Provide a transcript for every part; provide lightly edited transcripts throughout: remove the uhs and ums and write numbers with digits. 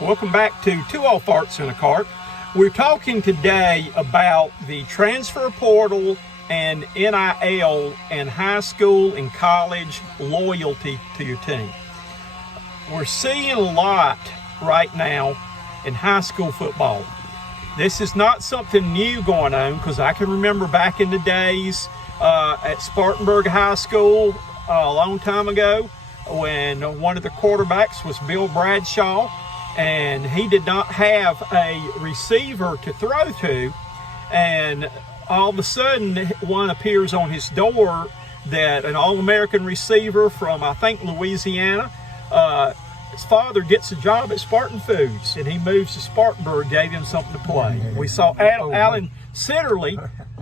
Welcome back to Two Old Farts in a Cart. We're talking today about the transfer portal and NIL and high school and college loyalty to your team. We're seeing a lot right now in high school football. This is not something new going on, because I can remember back in the days at Spartanburg High School a long time ago when one of the quarterbacks was Bill Bradshaw, and he did not have a receiver to throw to, and all of a sudden one appears on his door that an All-American receiver from, I think, Louisiana, his father gets a job at Spartan Foods, and he moves to Spartanburg, gave him something to play. We saw Alan Sitterly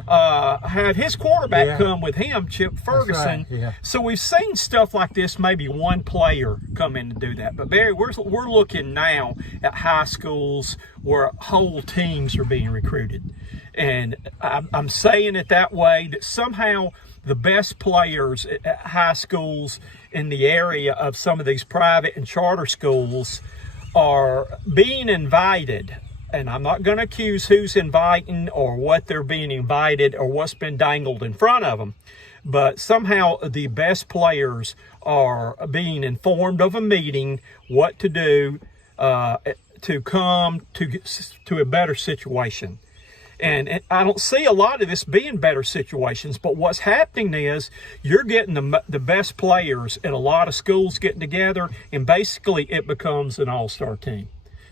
have his quarterback come with him, Chip Ferguson. Right, yeah. So we've seen stuff like this, maybe one player come in to do that. But Barry, we're looking now at high schools where whole teams are being recruited. And I'm saying it that way, that somehow the best players at high schools in the area of some of these private and charter schools are being invited. And I'm not going to accuse who's inviting or what they're being invited or what's been dangled in front of them. But somehow the best players are being informed of a meeting, what to do to come to a better situation. And I don't see a lot of this being better situations, but what's happening is you're getting the best players at a lot of schools getting together, and basically it becomes an all-star team.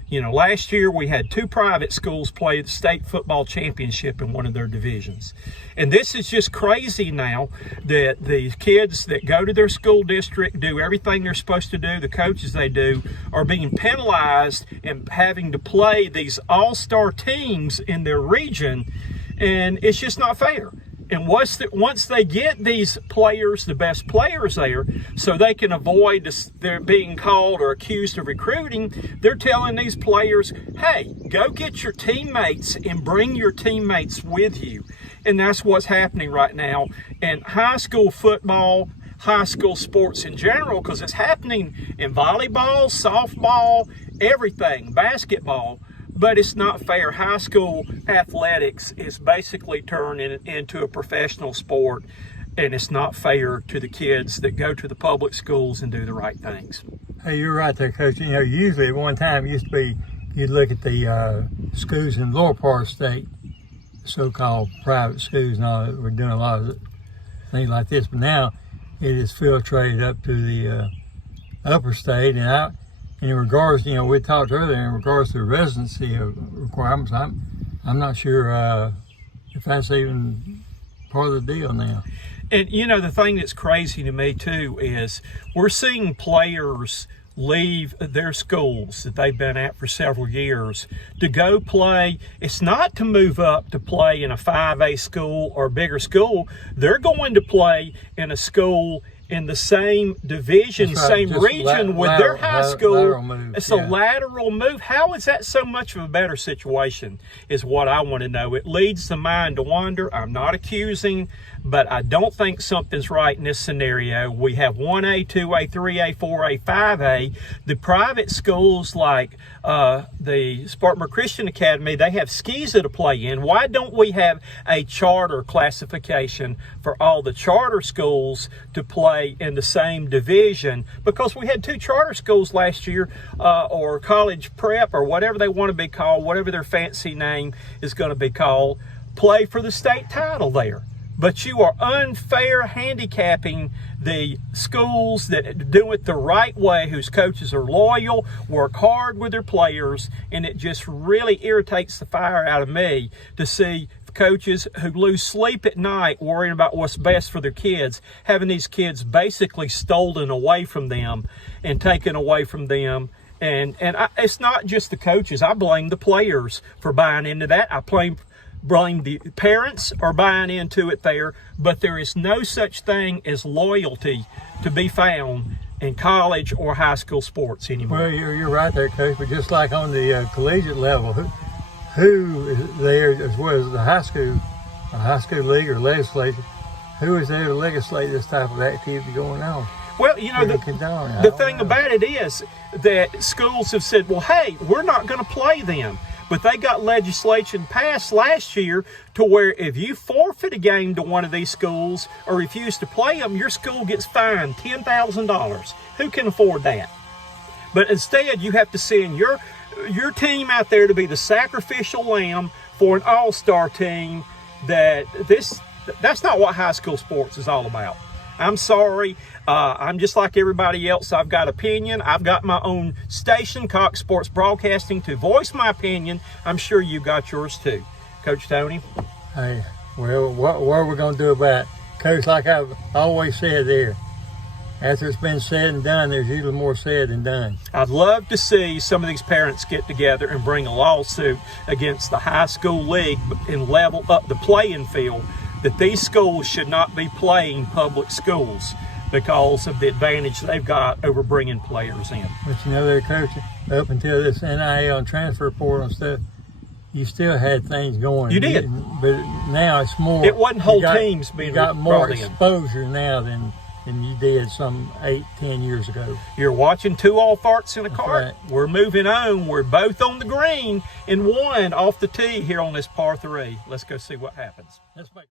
You know, last year we had two private schools play the state football championship in one of their divisions. And this is just crazy now that the kids that go to their school district, do everything they're supposed to do, the coaches they do, are being penalized and having to play these all-star teams in their region. And it's just not fair. And once they get these players, the best players there, so they can avoid their being called or accused of recruiting, they're telling these players, hey, go get your teammates and bring your teammates with you. And that's what's happening right now in high school football, high school sports in general, because it's happening in volleyball, softball, everything, basketball. But it's not fair. High school athletics is basically turning into a professional sport, and it's not fair to the kids that go to the public schools and do the right things. Hey, you're right there, Coach. You know, usually at one time it used to be, you'd look at the schools in lower part of the state, so-called private schools and all that. We're doing a lot of things like this, but now it is filtrated up to the upper state. And in regards, you know, we talked earlier in regards to the residency of requirements, I'm not sure if that's even part of the deal now. And, you know, the thing that's crazy to me, too, is we're seeing players leave their schools that they've been at for several years to go play. It's not to move up to play in a 5A school or bigger school. They're going to play in a school in the same division, right, same region with their high school. It's a lateral move. How is that so much of a better situation is what I want to know. It leads the mind to wonder. I'm not accusing, but I don't think something's right in this scenario. We have 1A, 2A, 3A, 4A, 5A. The private schools like the Spartanburg Christian Academy, they have SCISA to play in. Why don't we have a charter classification for all the charter schools to play in the same division? Because we had two charter schools last year, or college prep, or whatever they want to be called, whatever their fancy name is going to be called, play for the state title there. But you are unfair handicapping the schools that do it the right way, whose coaches are loyal, work hard with their players, and it just really irritates the fire out of me to see coaches who lose sleep at night worrying about what's best for their kids, having these kids basically stolen away from them and taken away from them. And it's not just the coaches. I blame the players for buying into that. I blame the parents are buying into it there, but there is no such thing as loyalty to be found in college or high school sports anymore. Well, you're right there, Coach, but just like on the collegiate level, who is there, as well as the high school league or legislature, who is there to legislate this type of activity going on? Well, you know, the thing about it is that schools have said, well, hey, we're not going to play them. But they got legislation passed last year to where if you forfeit a game to one of these schools or refuse to play them, your school gets fined $10,000. Who can afford that? But instead, you have to send your team out there to be the sacrificial lamb for an all-star team. That's not what high school sports is all about. I'm sorry. I'm just like everybody else. I've got opinion. I've got my own station, Cox Sports Broadcasting, to voice my opinion. I'm sure you got yours too. Coach Toney? Hey, well, what are we going to do about it? Coach, like I've always said there, after it's been said and done, there's usually more said than done. I'd love to see some of these parents get together and bring a lawsuit against the high school league and level up the playing field, that these schools should not be playing public schools because of the advantage they've got over bringing players in. But you know, there, Coach, up until this NIL and transfer portal and stuff, you still had things going. You did. But now it's more. It wasn't whole teams being brought in. You got more exposure now than you did some 8-10 years ago. You're watching two all farts in a cart. Right. We're moving on. We're both on the green and one off the tee here on this par 3. Let's go see what happens. Let's make